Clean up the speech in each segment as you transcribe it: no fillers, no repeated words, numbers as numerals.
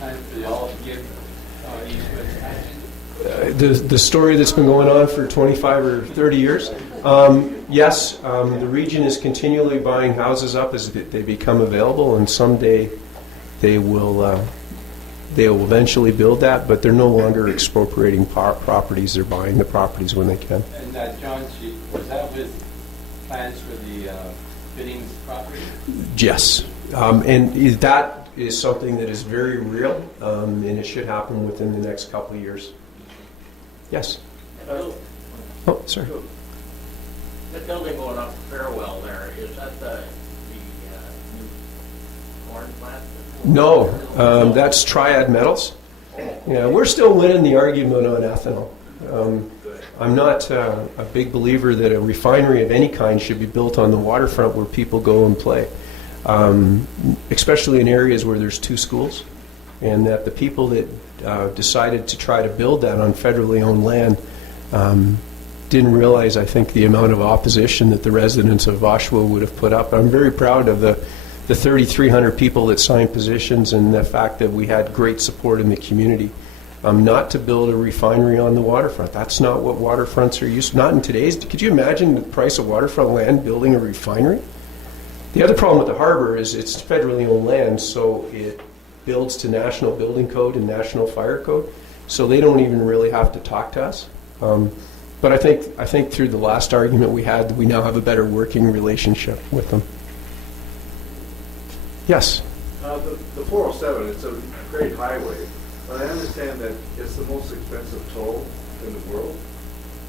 time for you all to give easements back? The story that's been going on for 25 or 30 years. Yes, the region is continually buying houses up as they become available, and someday they will eventually build that, but they're no longer expropriating properties. They're buying the properties when they can. And that John sheet, was that with plans for the Biddings property? Yes, and that is something that is very real, and it should happen within the next couple of years. Yes. Oh, sorry. The building going up Fairwell there, is that the new corn plant? No, that's Triad Metals. Yeah, we're still winning the argument on ethanol. I'm not a big believer that a refinery of any kind should be built on the waterfront where people go and play, especially in areas where there's two schools, and that the people that decided to try to build that on federally owned land didn't realize, I think, the amount of opposition that the residents of Oshawa would have put up. I'm very proud of the 3,300 people that signed petitions and the fact that we had great support in the community not to build a refinery on the waterfront. That's not what waterfronts are used to. Not in today's. Could you imagine the price of waterfront land building a refinery? The other problem with the harbor is it's federally owned land, so it builds to National Building Code and National Fire Code, so they don't even really have to talk to us. But I think through the last argument we had, we now have a better working relationship with them. Yes? The 407, it's a great highway, but I understand that it's the most expensive toll in the world.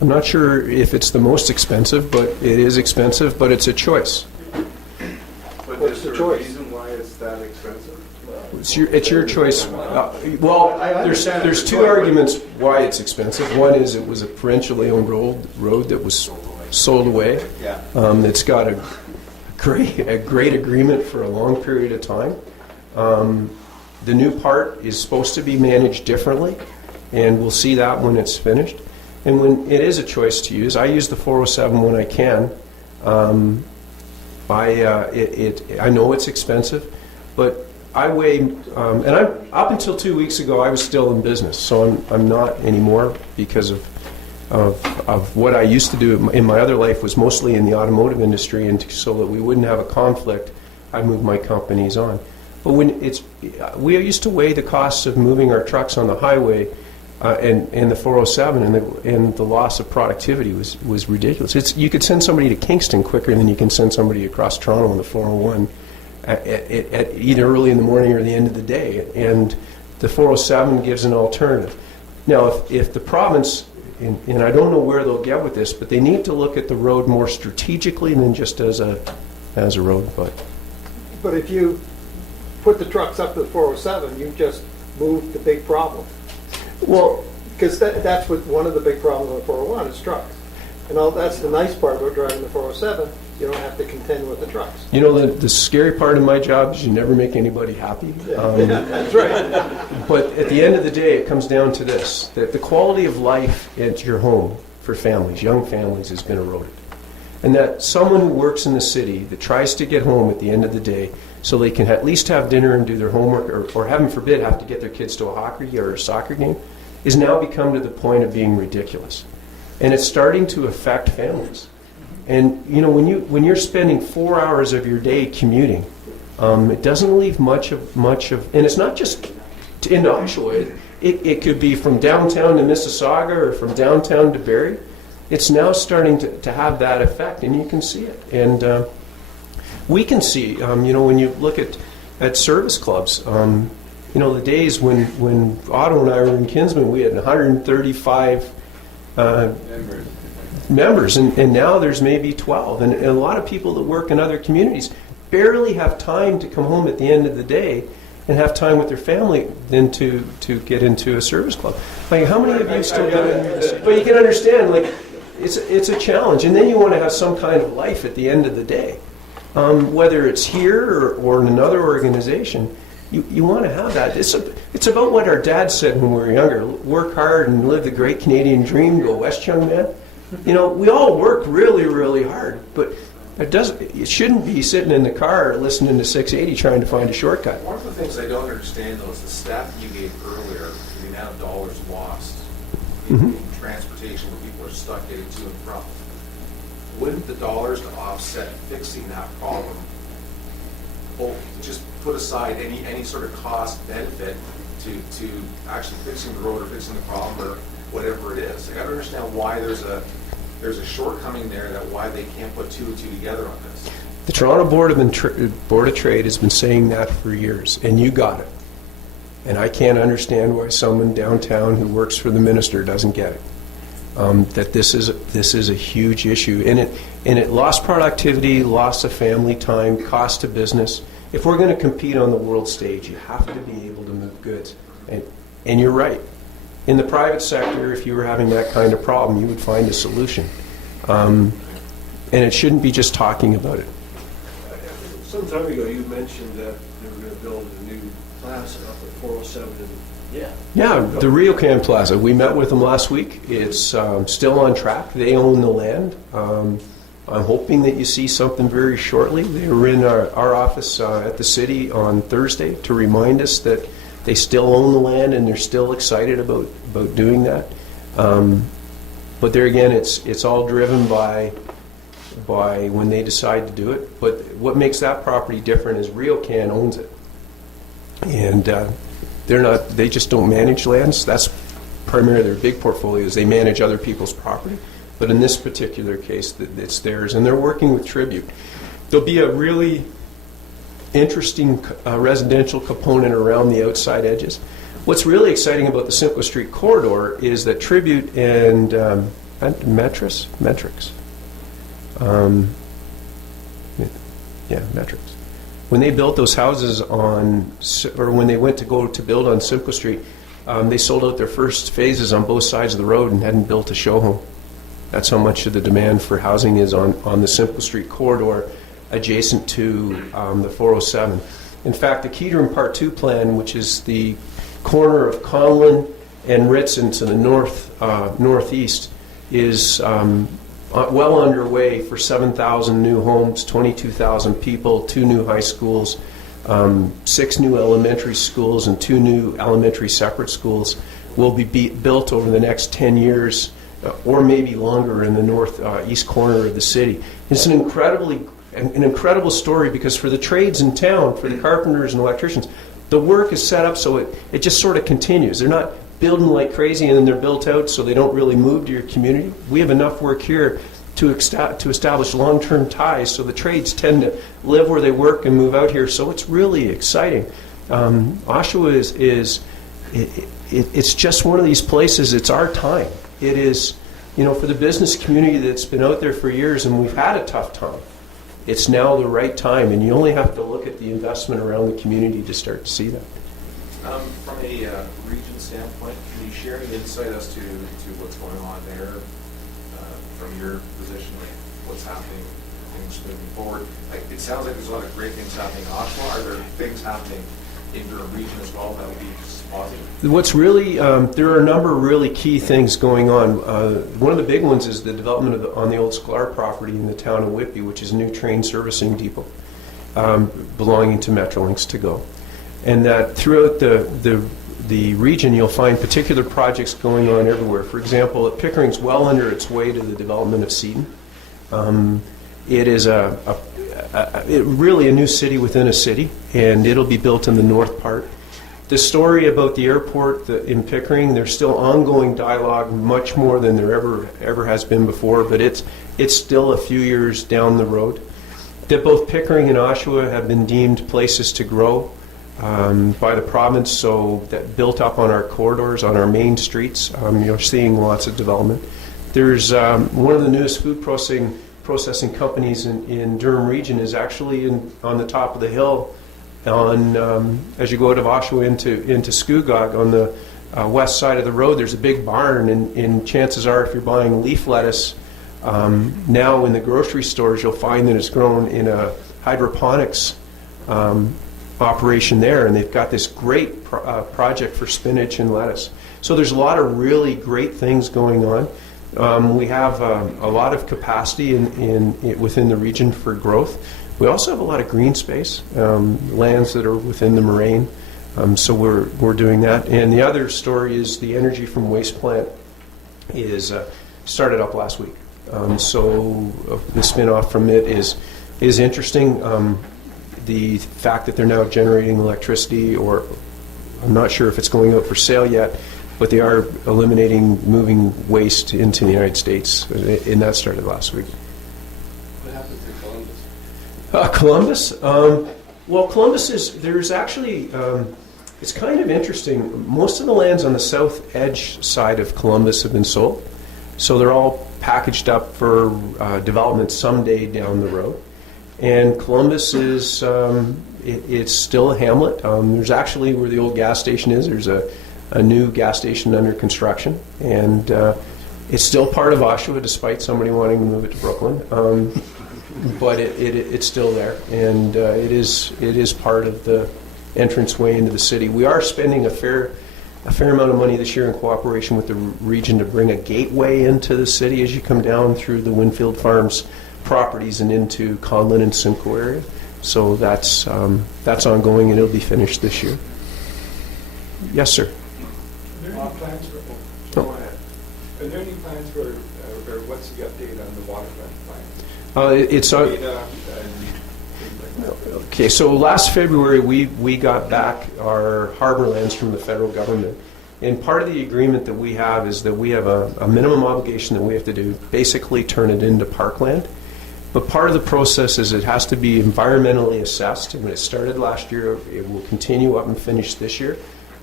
I'm not sure if it's the most expensive, but it is expensive, but it's a choice. But What's is the there choice? a reason why it's that expensive? It's your choice. There's two arguments why it's expensive. One is it was a provincially owned road that was sold away. Yeah. It's got a great agreement for a long period of time. The new part is supposed to be managed differently, and we'll see that when it's finished. And when it is a choice to use, I use the 407 when I can. I know it's expensive, but I weigh, and I'm up until 2 weeks ago, I was still in business, so I'm not anymore because of what I used to do in my other life was mostly in the automotive industry, and so that we wouldn't have a conflict, I moved my companies on. But we used to weigh the costs of moving our trucks on the highway and the 407, and the loss of productivity was ridiculous. You could send somebody to Kingston quicker than you can send somebody across Toronto on the 401 at either early in the morning or the end of the day, and the 407 gives an alternative. Now, if the province, and I don't know where they'll get with this, but they need to look at the road more strategically than just as a road. But if you put the trucks up to the 407, you just moved the big problem. Well, Because that's what one of the big problems on the 401 is trucks. And that's the nice part about driving the 407. You don't have to contend with the trucks. you know, the scary part of my job is you never make anybody happy. That's right. But at the end of the day, it comes down to this, that the quality of life at your home for families, young families, has been eroded. And that someone who works in the city that tries to get home at the end of the day so they can at least have dinner and do their homework, or heaven forbid, have to get their kids to a hockey or a soccer game, is now become to the point of being ridiculous. And it's starting to affect families. And you know, when you're spending 4 hours of your day commuting, it doesn't leave much of, and it's not just into Oshawa. It could be from downtown to Mississauga or from downtown to Barrie. It's now starting to have that effect, and you can see it. And we can see, you know, when you look at service clubs, you know, the days when Otto and I were in Kinsman, we had 135 members, and now there's maybe 12. And a lot of people that work in other communities barely have time to come home at the end of the day and have time with their family than to get into a service club. Like, how many of you still got in this? But you can understand, like, it's a challenge. And then you want to have some kind of life at the end of the day. Whether it's here or in another organization, you want to have that. It's about what our dad said when we were younger: work hard and live the great Canadian dream. Go west, young man. You know, we all work really, really hard, but It shouldn't be sitting in the car listening to 680 trying to find a shortcut. One of the things I don't understand, though, is the stat that you gave earlier, the amount of dollars lost in transportation where people are stuck getting to and from. Wouldn't the dollars to offset fixing that problem, just put aside any sort of cost benefit to actually fixing the road or fixing the problem or whatever it is? I gotta understand why there's a shortcoming there, that why they can't put two and two together on this. The Toronto Board of Trade has been saying that for years, and you got it. And I can't understand why someone downtown who works for the minister doesn't get it. That this is a huge issue, and it lost productivity, loss of family time, cost to business. If we're going to compete on the world stage, you have to be able to move goods. And you're right. In the private sector, if you were having that kind of problem, you would find a solution. And it shouldn't be just talking about it. Some time ago, you mentioned that they were going to build a new plaza up at 407. Yeah. Yeah, the RioCan Plaza. We met with them last week. It's still on track. They own the land. I'm hoping that you see something very shortly. They were in our office at the city on Thursday to remind us that they still own the land and they're still excited about doing that. But there again, it's all driven by when they decide to do it. But what makes that property different is RioCan owns it, and they just don't manage lands. That's primarily their big portfolios. They manage other people's property. But in this particular case, it's theirs, and they're working with Tribute. There'll be a really interesting residential component around the outside edges. What's really exciting about the Simcoe Street corridor is that Tribute and Metrix, when they built those houses when they went to go to build on Simcoe Street, they sold out their first phases on both sides of the road and hadn't built a show home. That's how much of the demand for housing is on the Simcoe Street corridor adjacent to the 407. In fact, the Keederin Part 2 plan, which is the corner of Conlin and Ritson to the northeast, is well underway for 7,000 new homes, 22,000 people, 2 new high schools, 6 new elementary schools, and 2 new elementary separate schools will be built over the next 10 years or maybe longer in the northeast corner of the city. It's an incredible story because for the trades in town, for the carpenters and electricians, the work is set up so it just sort of continues. They're not building like crazy and then they're built out so they don't really move to your community. We have enough work here to establish long-term ties, so the trades tend to live where they work and move out here, so it's really exciting. Oshawa it's just one of these places, it's our time. It is, for the business community that's been out there for years and we've had a tough time, it's now the right time, and you only have to look at the investment around the community to start to see that. From a region standpoint, can you share any insight as to what's going on there from your position, like what's happening, things moving forward? It sounds like there's a lot of great things happening in Oshawa. Are there things happening in your region as well that would be positive? What's really, there are a number of really key things going on. One of the big ones is the development on the old Sklar property in the town of Whitby, which is a new train servicing depot belonging to Metrolinx to go. And that throughout the region, you'll find particular projects going on everywhere. For example, Pickering's well under its way to the development of Seaton. It is really a new city within a city, and it'll be built in the north part. The story about the airport in Pickering, there's still ongoing dialogue, much more than there ever has been before, but it's still a few years down the road. That both Pickering and Oshawa have been deemed places to grow by the province, so that built up on our corridors, on our main streets, you're seeing lots of development. There's one of the newest food processing companies in Durham region is actually on the top of the hill as you go out of Oshawa into Scugog on the west side of the road. There's a big barn, and chances are if you're buying leaf lettuce now in the grocery stores, you'll find that it's grown in a hydroponics operation there, and they've got this great project for spinach and lettuce. So there's a lot of really great things going on. We have a lot of capacity within the region for growth. We also have a lot of green space, lands that are within the moraine. So we're doing that. And the other story is the energy from waste plant is started up last week. So the spin-off from it is interesting. The fact that they're now generating electricity, or I'm not sure if it's going out for sale yet, but they are moving waste into the United States, and that started last week. What happened to Columbus? Columbus? Well, there's actually, it's kind of interesting. Most of the lands on the south edge side of Columbus have been sold, so they're all packaged up for development someday down the road. And Columbus is, it's still a hamlet. There's actually, where the old gas station is, there's a new gas station under construction, and it's still part of Oshawa, despite somebody wanting to move it to Brooklyn. But it's still there, and it is part of the entranceway into the city. We are spending a fair amount of money this year in cooperation with the region to bring a gateway into the city as you come down through the Winfield Farms properties and into Conlin and Simcoe area. So that's ongoing, and it'll be finished this year. Yes, sir. Are there any plans for, go ahead. Are there any plans for, or what's the update on the waterfront plans? It's on. Okay, so last February we got back our harbor lands from the federal government. And part of the agreement that we have is that we have a minimum obligation that we have to do, basically turn it into parkland. But part of the process is it has to be environmentally assessed. And it started last year, it will continue up and finish this year.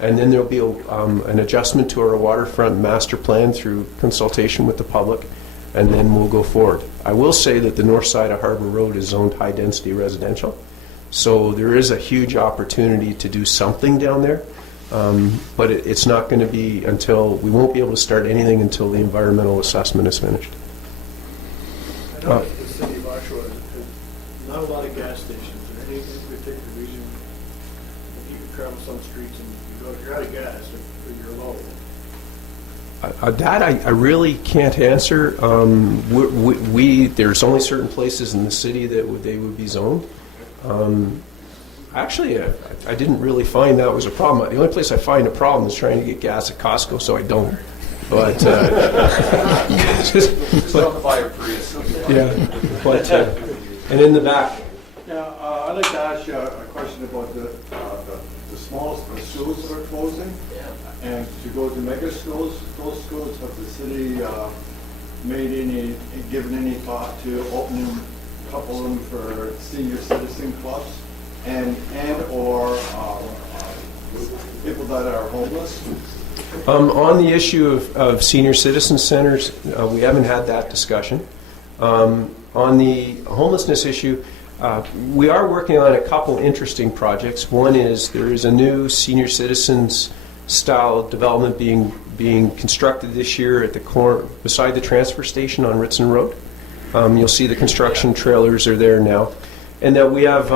And then there'll be an adjustment to our waterfront master plan through consultation with the public, and then we'll go forward. I will say that the north side of Harbor Road is zoned high-density residential, so there is a huge opportunity to do something down there, but it's not going to be we won't be able to start anything until the environmental assessment is finished. I know the city of Oshawa has not a lot of gas stations. Is there any particular reason if you can travel some streets and you're out of gas or you're low? That I really can't answer. There's only certain places in the city that they would be zoned. Actually, I didn't really find that was a problem. The only place I find a problem is trying to get gas at Costco, so I don't. But and in the back. Yeah, I'd like to ask you a question about the small schools that are closing. Yeah. And to go to mega schools, those schools, have the city given any thought to opening a couple of them for senior citizen clubs or people that are homeless? On the issue of senior citizen centers, we haven't had that discussion. On the homelessness issue, we are working on a couple interesting projects. One is there is a new senior citizens style development being constructed this year at the corner beside the transfer station on Ritson Road. You'll see the construction trailers are there now, and that we have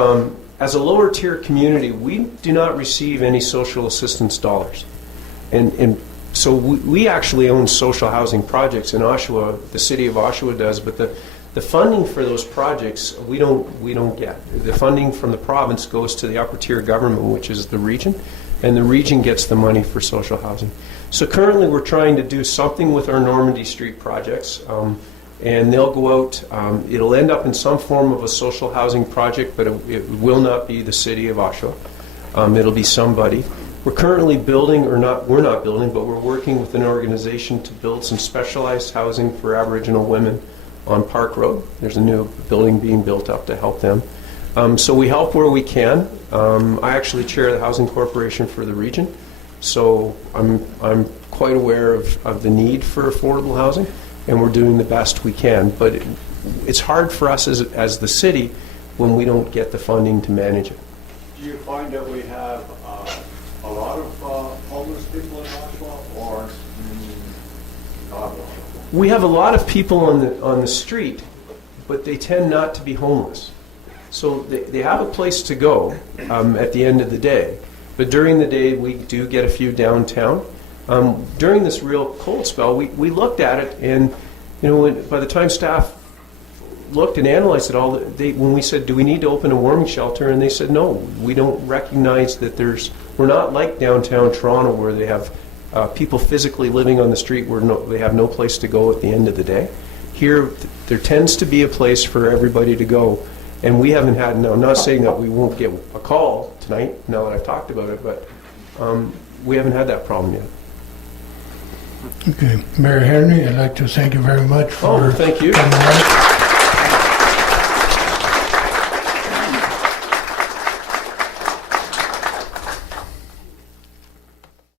as a lower tier community, we do not receive any social assistance dollars, and so we actually own social housing projects in Oshawa. The city of Oshawa does, but the funding for those projects we don't get. The funding from the province goes to the upper tier government, which is the region, and the region gets the money for social housing. So currently we're trying to do something with our Normandy Street projects, and they'll go out. It'll end up in some form of a social housing project, but it will not be the city of Oshawa. It'll be somebody. We're currently building, we're not building, but we're working with an organization to build some specialized housing for Aboriginal women on Park Road. There's a new building being built up to help them. So we help where we can. I actually chair the Housing Corporation for the region, so I'm quite aware of the need for affordable housing, and we're doing the best we can. But it's hard for us as the city when we don't get the funding to manage it. Do you find that we have a lot of homeless people in Oshawa, or not? We have a lot of people on the street, but they tend not to be homeless. So they have a place to go at the end of the day. But during the day, we do get a few downtown. During this real cold spell, we looked at it, and by the time staff looked and analyzed it all, when we said, do we need to open a warming shelter, and they said, no, we don't recognize that we're not like downtown Toronto where they have people physically living on the street where they have no place to go at the end of the day. Here, there tends to be a place for everybody to go, and we haven't had, now I'm not saying that we won't get a call tonight, now that I've talked about it, but we haven't had that problem yet. Okay, Mayor Henry, I'd like to thank you very much for thank you. coming out.